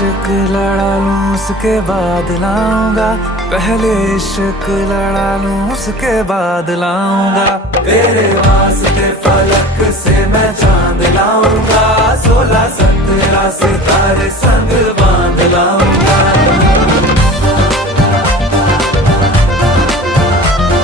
इश्क लड़ा लूं उसके बाद लाऊंगा, पहले इश्क लड़ा लूं उसके बाद लाऊंगा। तेरे वास्ते फलक से मैं चांद लाऊंगा, 16 17 सितारे संग